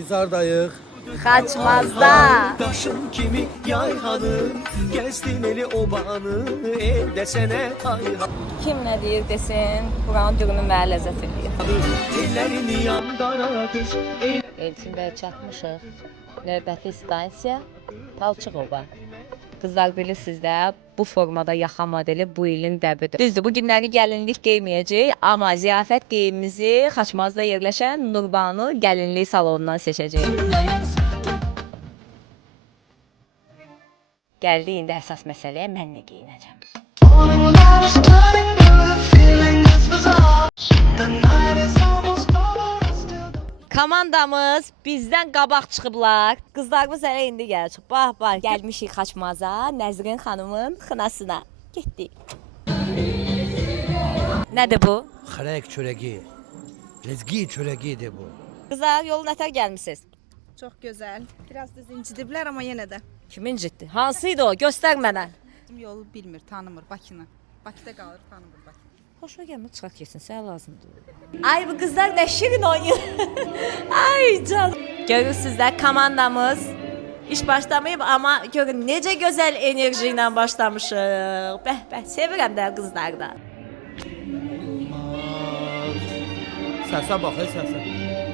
Biz hardayıq? Xaçmazda. Daşın kimi yayhanı, gezdim eli obanı, desene ayhanı. Kim nə deyir desin, buranın düğünü mənə ləzzət edir. Ellerini yandaradır, Elçin bəy çatmışıq. Növbəti stansiya Palçıqova. Qızlar bilirsiniz də, bu formada yaxa modeli bu ilin dəbidir. Düzdür, bu günləri gəlinlik geyməyəcək, amma ziyafət geyimimizi Xaçmazda yerləşən Nurbanu gəlinlik salonundan seçəcəyik. Gəldi indi əsas məsələyə, mən nə geyinəcəm. Komandamız bizdən qabaq çıxıblar. Qızlarımız hələ indi gəlir. Bax, bax, gəlmişik Xaçmaza, Nəzrin xanımın xınasına. Getdik. Nədir bu? Xərək çörəgi. Lezgi çörəgidir bu. Qızlar, yolu nətər gəlmisiniz? Çox gözəl. Biraz da incidiblər amma yenə də. Kimin ciddi? Hansıydı o? Göstər mənə. Yolu bilmir, tanımır Bakını. Bakıda qalır, tanımır Bakını. Xoşuna gəlmir, çıxaq getsin, sənə lazımdır. Ay bu qızlar nə şirin oynayır. Ay can. Görürsünüz də komandamız iş başlamayıb amma görün necə gözəl enerji ilə başlamışıq. Bəh, bəh, sevirəm də qızlar da. Səsə bax, səsə.